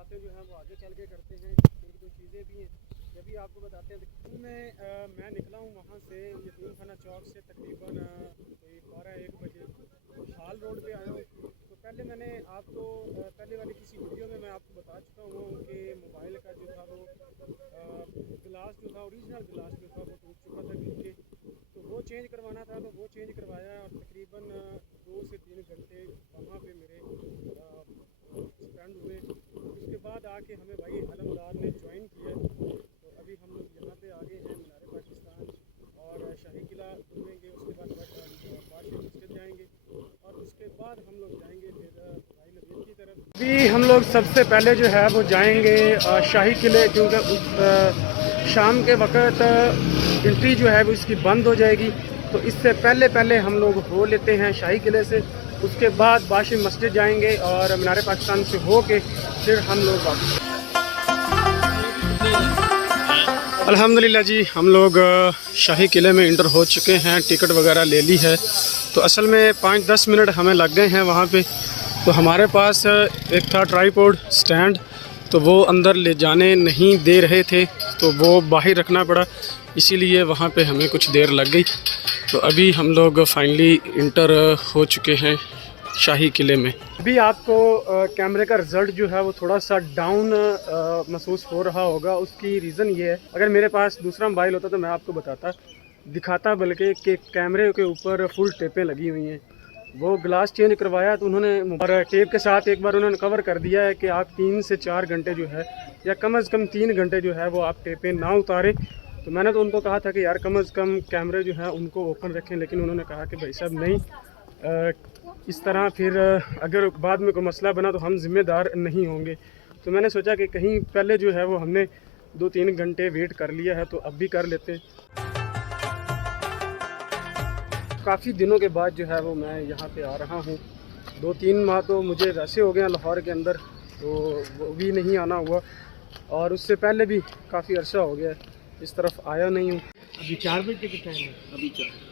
बातें जो हैं वो आगे चल के करते हैं। एक दो चीज़ें भी हैं ये भी आपको बताते हैं। मैं निकला हूँ वहाँ से यतीम खाना चौक से तकरीबन कोई 12-1 बजे हाल रोड पे आया हूँ। तो पहले मैंने आपको पहले वाली किसी वीडियो में मैं आपको बता चुका हूँ कि मोबाइल का जो था वो गिलास जो था ओरिजिनल गिलास जो था वो टूट चुका था गिर के, तो वो चेंज करवाना था। तो वो चेंज करवाया और तकरीबन 2 से 3 घंटे वहाँ पे मेरे स्पेंड हुए। उसके बाद आके हमें भाई अलमदार ने ज्वाइन किया। तो अभी हम लोग यहाँ पे आ गए हैं मीनार पाकिस्तान और शाही किला घूमेंगे। उसके बाद बादशाह मस्जिद जाएंगे और उसके बाद हम लोग जाएंगे फिर भाई नबील की तरफ। अभी हम लोग सबसे पहले जो है वो जाएंगे शाही किले, क्योंकि उस शाम के वक्त एंट्री जो है वो इसकी बंद हो जाएगी। तो इससे पहले हम लोग हो लेते हैं शाही किले से। उसके बाद बादशाह मस्जिद जाएंगे और मीनार पाकिस्तान से हो के फिर हम लोग वापस। अल्हम्दुलिल्लाह जी, हम लोग शाही किले में इंटर हो चुके हैं, टिकट वगैरह ले ली है। तो असल में 5-10 मिनट हमें लग गए हैं वहाँ पे। तो हमारे पास एक था ट्राईपोड स्टैंड, तो वो अंदर ले जाने नहीं दे रहे थे, तो वो बाहर रखना पड़ा, इसीलिए वहाँ पे हमें कुछ देर लग गई। तो अभी हम लोग फाइनली इंटर हो चुके हैं शाही किले में। अभी आपको कैमरे का रिज़ल्ट जो है वो थोड़ा सा डाउन महसूस हो रहा होगा। उसकी रीज़न ये है, अगर मेरे पास दूसरा मोबाइल होता तो मैं आपको दिखाता बल्कि कि कैमरे के ऊपर फुल टेपें लगी हुई हैं। वो ग्लास चेंज करवाया तो उन्होंने टेप के साथ एक बार उन्होंने कवर कर दिया है कि आप 3 से 4 घंटे जो है या कम से कम 3 घंटे जो है वो आप टेपें ना उतारें। तो मैंने तो उनको कहा था कि यार कम से कम कैमरे जो हैं उनको ओपन रखें, लेकिन उन्होंने कहा कि भाई साहब नहीं, इस तरह फिर अगर बाद में कोई मसला बना तो हम ज़िम्मेदार नहीं होंगे। तो मैंने सोचा कि कहीं पहले जो है वो हमने 2-3 घंटे वेट कर लिया है तो अब भी कर लेते हैं। काफ़ी दिनों के बाद जो है वो मैं यहाँ पे आ रहा हूँ। 2-3 माह तो मुझे वैसे हो गए हैं लाहौर के अंदर, तो वो भी नहीं आना हुआ, और उससे पहले भी काफ़ी अरसा हो गया इस तरफ आया नहीं हूँ। अभी 4 बजे के टाइम है, अभी 4।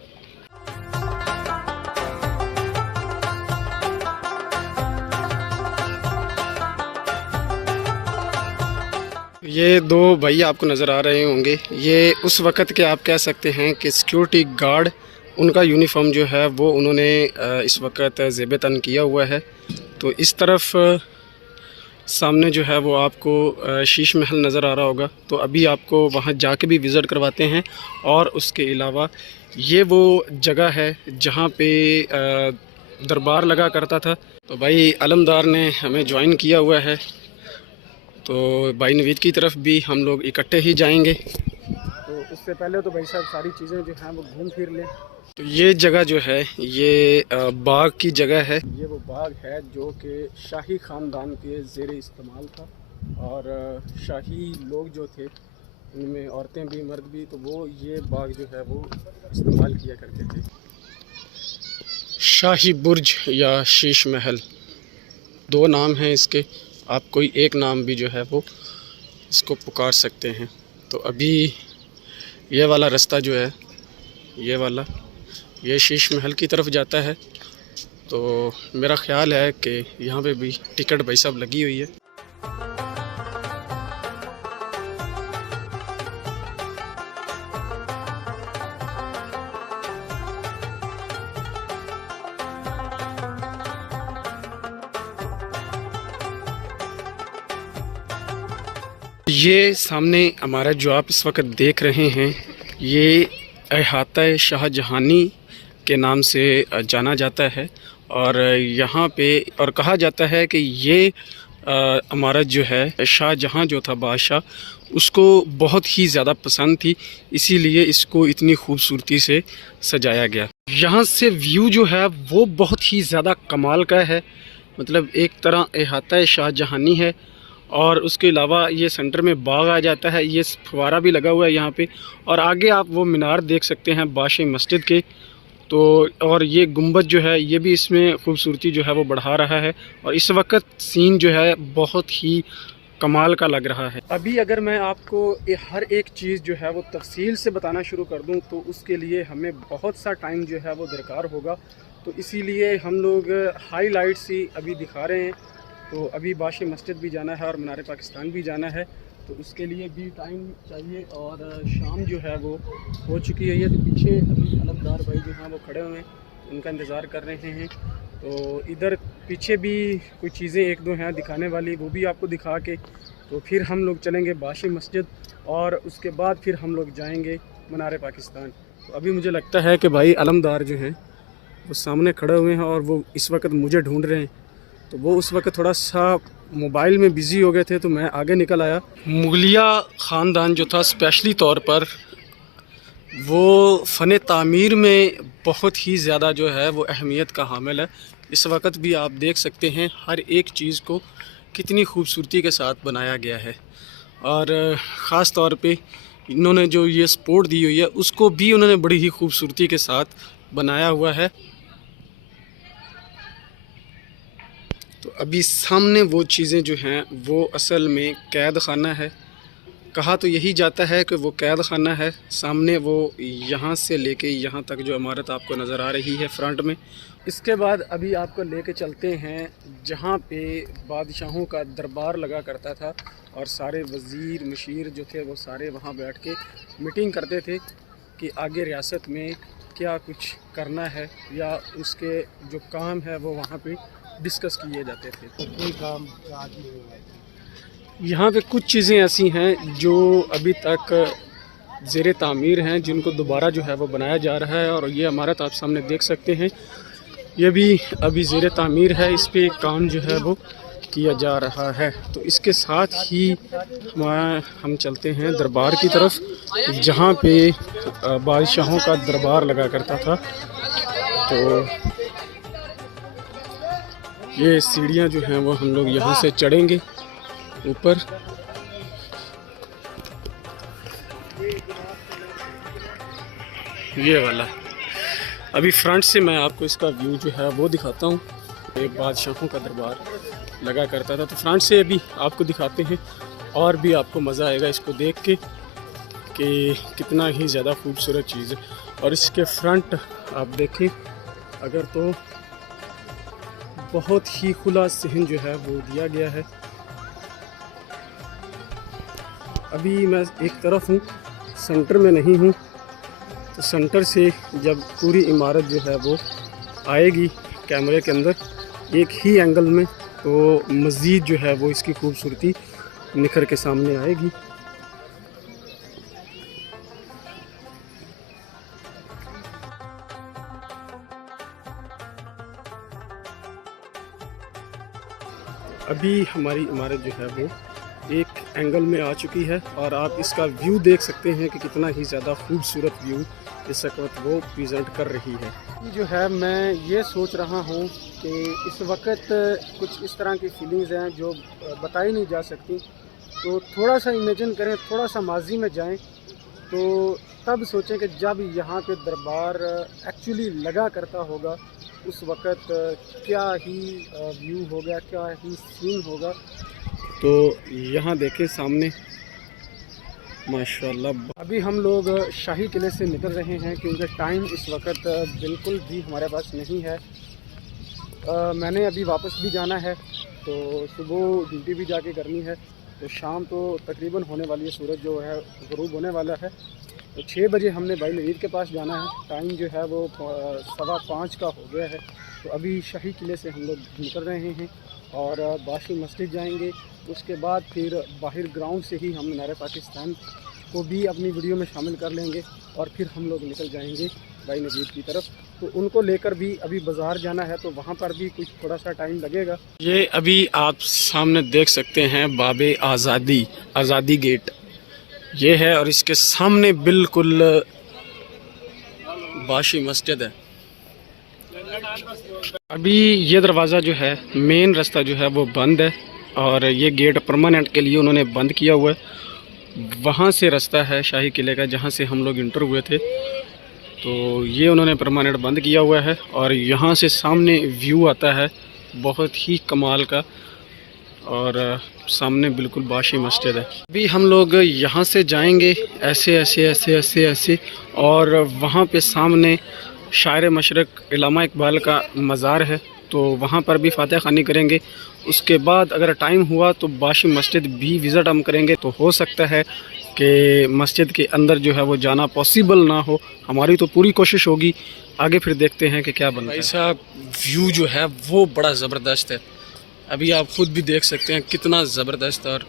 ये 2 भाई आपको नज़र आ रहे होंगे, ये उस वक़्त के आप कह सकते हैं कि सिक्योरिटी गार्ड, उनका यूनिफॉर्म जो है वो उन्होंने इस वक्त ज़ेब तन किया हुआ है। तो इस तरफ सामने जो है वो आपको शीश महल नज़र आ रहा होगा, तो अभी आपको वहाँ जाके भी विज़िट करवाते हैं। और उसके अलावा ये वो जगह है जहाँ पे दरबार लगा करता था। तो भाई अलमदार ने हमें ज्वाइन किया हुआ है, तो भाई नवीद की तरफ भी हम लोग इकट्ठे ही जाएंगे। तो उससे पहले तो भाई साहब सारी चीज़ें जो हैं वो घूम फिर लें। तो ये जगह जो है ये बाग की जगह है। ये वो बाग है जो कि शाही ख़ानदान के ज़ेर इस्तेमाल था, और शाही लोग जो थे उनमें औरतें भी मर्द भी, तो वो ये बाग जो है वो इस्तेमाल किया करते थे। शाही बुर्ज या शीश महल, 2 नाम हैं इसके, आप कोई एक नाम भी जो है वो इसको पुकार सकते हैं। तो अभी ये वाला रास्ता जो है ये शीश महल की तरफ जाता है। तो मेरा ख़्याल है कि यहाँ पे भी टिकट भाई साहब लगी हुई है। ये सामने हमारा जो आप इस वक्त देख रहे हैं, ये अहाता शाहजहानी के नाम से जाना जाता है। और यहाँ पे और कहा जाता है कि ये इमारत जो है शाहजहाँ जो था बादशाह, उसको बहुत ही ज़्यादा पसंद थी, इसीलिए इसको इतनी खूबसूरती से सजाया गया। यहाँ से व्यू जो है वो बहुत ही ज़्यादा कमाल का है, मतलब एक तरह अहाता शाहजहानी है। और उसके अलावा ये सेंटर में बाग आ जाता है, ये फव्वारा भी लगा हुआ है यहाँ पे। और आगे आप वो मीनार देख सकते हैं बादशाह मस्जिद के। तो और ये गुंबद जो है ये भी इसमें खूबसूरती जो है वो बढ़ा रहा है, और इस वक्त सीन जो है बहुत ही कमाल का लग रहा है। अभी अगर मैं आपको हर एक चीज़ जो है वो तफसील से बताना शुरू कर दूं तो उसके लिए हमें बहुत सा टाइम जो है वो दरकार होगा। तो इसीलिए हम लोग हाईलाइट्स ही अभी दिखा रहे हैं। तो अभी बाशी मस्जिद भी जाना है और मीनार पाकिस्तान भी जाना है, तो उसके लिए भी टाइम चाहिए और शाम जो है वो हो चुकी है। ये तो पीछे अभी अलमदार भाई जो हैं वो खड़े हुए हैं, उनका इंतज़ार कर रहे हैं। तो इधर पीछे भी कुछ चीज़ें एक दो हैं दिखाने वाली, वो भी आपको दिखा के तो फिर हम लोग चलेंगे बाशी मस्जिद और उसके बाद फिर हम लोग जाएंगे मीनार पाकिस्तान। तो अभी मुझे लगता है कि भाई अलमदार जो हैं वो सामने खड़े हुए हैं और वो इस वक्त मुझे ढूंढ रहे हैं। तो वो उस वक्त थोड़ा सा मोबाइल में बिज़ी हो गए थे, तो मैं आगे निकल आया। मुगलिया ख़ानदान जो था स्पेशली तौर पर वो फ़न तामीर में बहुत ही ज़्यादा जो है वो अहमियत का हामिल है। इस वक्त भी आप देख सकते हैं हर एक चीज़ को कितनी खूबसूरती के साथ बनाया गया है, और ख़ास तौर पे इन्होंने जो ये सपोर्ट दी हुई है उसको भी उन्होंने बड़ी ही खूबसूरती के साथ बनाया हुआ है। तो अभी सामने वो चीज़ें जो हैं वो असल में कैद खाना है। कहा तो यही जाता है कि वो कैद खाना है। सामने वो यहाँ से लेके यहाँ तक जो इमारत आपको नज़र आ रही है फ्रंट में। इसके बाद अभी आपको लेके चलते हैं जहाँ पे बादशाहों का दरबार लगा करता था और सारे वज़ीर मशीर जो थे वो सारे वहाँ बैठ के मीटिंग करते थे कि आगे रियासत में क्या कुछ करना है, या उसके जो काम है वो वहाँ पे डिस्कस किए जाते थे। कोई काम यहाँ पे कुछ चीज़ें ऐसी हैं जो अभी तक ज़ेर तामीर हैं, जिनको दोबारा जो है वो बनाया जा रहा है। और ये इमारत आप सामने देख सकते हैं, ये भी अभी ज़ेर तामीर है, इस पे काम जो है वो किया जा रहा है। तो इसके साथ ही हम चलते हैं दरबार की तरफ, जहाँ पे बादशाहों का दरबार लगा करता था। तो ये सीढ़ियाँ जो हैं वो हम लोग यहाँ से चढ़ेंगे ऊपर। ये वाला अभी फ्रंट से मैं आपको इसका व्यू जो है वो दिखाता हूँ। एक बादशाहों का दरबार लगा करता था, तो फ्रंट से अभी आपको दिखाते हैं और भी आपको मज़ा आएगा इसको देख के कि कितना ही ज़्यादा खूबसूरत चीज़ है। और इसके फ्रंट आप देखें अगर तो बहुत ही खुला सहन जो है वो दिया गया है। अभी मैं एक तरफ हूँ, सेंटर में नहीं हूँ, तो सेंटर से जब पूरी इमारत जो है वो आएगी कैमरे के अंदर एक ही एंगल में, तो मज़ीद जो है वो इसकी खूबसूरती निखर के सामने आएगी। अभी हमारी इमारत जो है वो एक एंगल में आ चुकी है और आप इसका व्यू देख सकते हैं कि कितना ही ज़्यादा खूबसूरत व्यू इस वक्त वो प्रेजेंट कर रही है। जो है मैं ये सोच रहा हूँ कि इस वक्त कुछ इस तरह की फीलिंग्स हैं जो बताई नहीं जा सकती। तो थोड़ा सा इमेजिन करें, थोड़ा सा माजी में जाएं, तो तब सोचें कि जब यहाँ पे दरबार एक्चुअली लगा करता होगा उस वक्त क्या ही व्यू होगा, क्या ही सीन होगा। तो यहाँ देखें सामने माशाल्लाह। अभी हम लोग शाही किले से निकल रहे हैं क्योंकि टाइम इस वक्त बिल्कुल भी हमारे पास नहीं है। मैंने अभी वापस भी जाना है, तो सुबह ड्यूटी भी जाके करनी है, तो शाम तो तकरीबन होने वाली है, सूरज जो है ग़ुरूब होने वाला है। तो 6 बजे हमने भाई नवीद के पास जाना है, टाइम जो है वो 5:15 का हो गया है। तो अभी शाही किले से हम लोग निकल रहे हैं और बाशी मस्जिद जाएंगे। उसके बाद फिर बाहर ग्राउंड से ही हम मीनार पाकिस्तान को भी अपनी वीडियो में शामिल कर लेंगे और फिर हम लोग निकल जाएंगे भाई नवीद की तरफ। तो उनको लेकर भी अभी बाज़ार जाना है, तो वहाँ पर भी कुछ थोड़ा सा टाइम लगेगा। ये अभी आप सामने देख सकते हैं बाबे आज़ादी गेट ये है, और इसके सामने बिल्कुल बाशी मस्जिद है। अभी ये दरवाज़ा जो है, मेन रास्ता जो है वो बंद है और ये गेट परमानेंट के लिए उन्होंने बंद किया हुआ है। वहाँ से रास्ता है शाही किले का, जहाँ से हम लोग इंटर हुए थे, तो ये उन्होंने परमानेंट बंद किया हुआ है। और यहाँ से सामने व्यू आता है बहुत ही कमाल का, और सामने बिल्कुल बाशी मस्जिद है। अभी हम लोग यहाँ से जाएंगे ऐसे ऐसे ऐसे ऐसे ऐसे, और वहाँ पे सामने शायर मशरक़ इल्लामा इकबाल का मज़ार है। तो वहाँ पर भी फातिहा ख़ानी करेंगे। उसके बाद अगर टाइम हुआ तो बाशी मस्जिद भी विज़िट हम करेंगे। तो हो सकता है कि मस्जिद के अंदर जो है वो जाना पॉसिबल ना हो, हमारी तो पूरी कोशिश होगी। आगे फिर देखते हैं कि क्या बनता है। भाई साहब व्यू जो है वो बड़ा ज़बरदस्त है, अभी आप खुद भी देख सकते हैं कितना ज़बरदस्त। और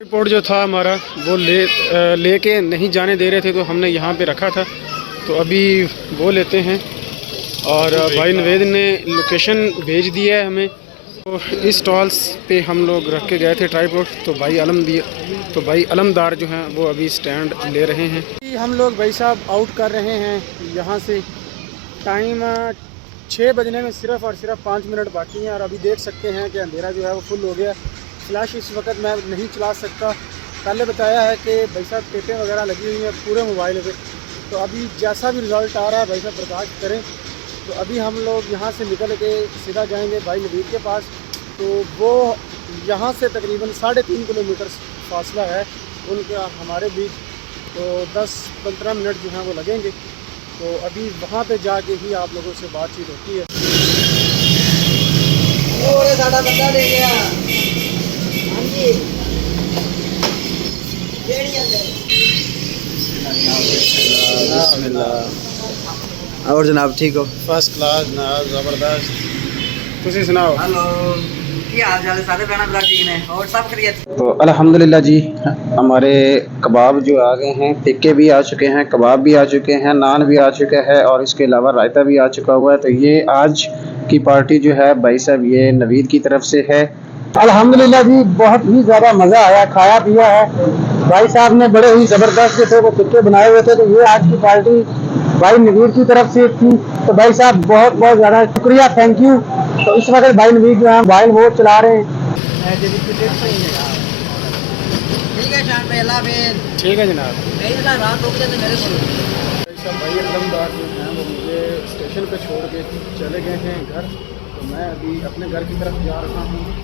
रिपोर्ट जो था हमारा वो लेके नहीं जाने दे रहे थे, तो हमने यहाँ पे रखा था। तो अभी वो लेते हैं। और भाई नवेद ने लोकेशन भेज दिया है हमें। तो इस स्टॉल्स पे हम लोग रख के गए थे ट्राइपॉड। तो भाई अलमदार जो हैं वो अभी स्टैंड ले रहे हैं। हम लोग भाई साहब आउट कर रहे हैं यहाँ से। टाइम 6 बजने में सिर्फ़ और सिर्फ 5 मिनट बाकी हैं। और अभी देख सकते हैं कि अंधेरा जो है वो फुल हो गया। फ्लैश इस वक्त मैं नहीं चला सकता। पहले बताया है कि भाई साहब टेपें वगैरह लगी हुई हैं पूरे मोबाइल पे। तो अभी जैसा भी रिज़ल्ट आ रहा है भाई साहब बर्दाश्त करें। तो अभी हम लोग यहाँ से निकल के सीधा जाएंगे भाई नवीद के पास। तो वो यहाँ से तकरीबन 3.5 किलोमीटर फासला है उनका हमारे बीच। तो 10-15 मिनट जो हैं वो लगेंगे। तो अभी वहाँ पे जाके ही आप लोगों से बातचीत होती है। और जनाब ठीक हो? फर्स्ट क्लास जनाब, ज़बरदस्त। तुसी सुनाओ। हेलो, क्या हाल चाल है? सारे बहना भरा ठीक ने और सब खैरियत? तो अल्हम्दुलिल्लाह जी, हमारे कबाब जो आ गए हैं, टिक्के भी आ चुके हैं, कबाब भी आ चुके हैं, नान भी आ चुका है और इसके अलावा रायता भी आ चुका हुआ है। तो ये आज की पार्टी जो है भाई साहब ये नवीद की तरफ से है। अल्हम्दुलिल्लाह जी, बहुत ही ज़्यादा मज़ा आया, खाया पिया है। भाई साहब ने बड़े ही ज़बरदस्त जो थे वो टिक्के बनाए हुए थे। तो ये आज की पार्टी भाई नवीद की तरफ से थी। तो भाई साहब बहुत बहुत ज़्यादा शुक्रिया, थैंक यू। तो इस वक्त भाई नवीद जो है मोबाइल वो चला रहे हैं। ठीक है जनाब। रात हो गई तो मेरे को भाई अलमदार जो हैं वो मुझे स्टेशन पे छोड़ के चले गए हैं घर। तो मैं अभी अपने घर की तरफ जा रहा हूँ।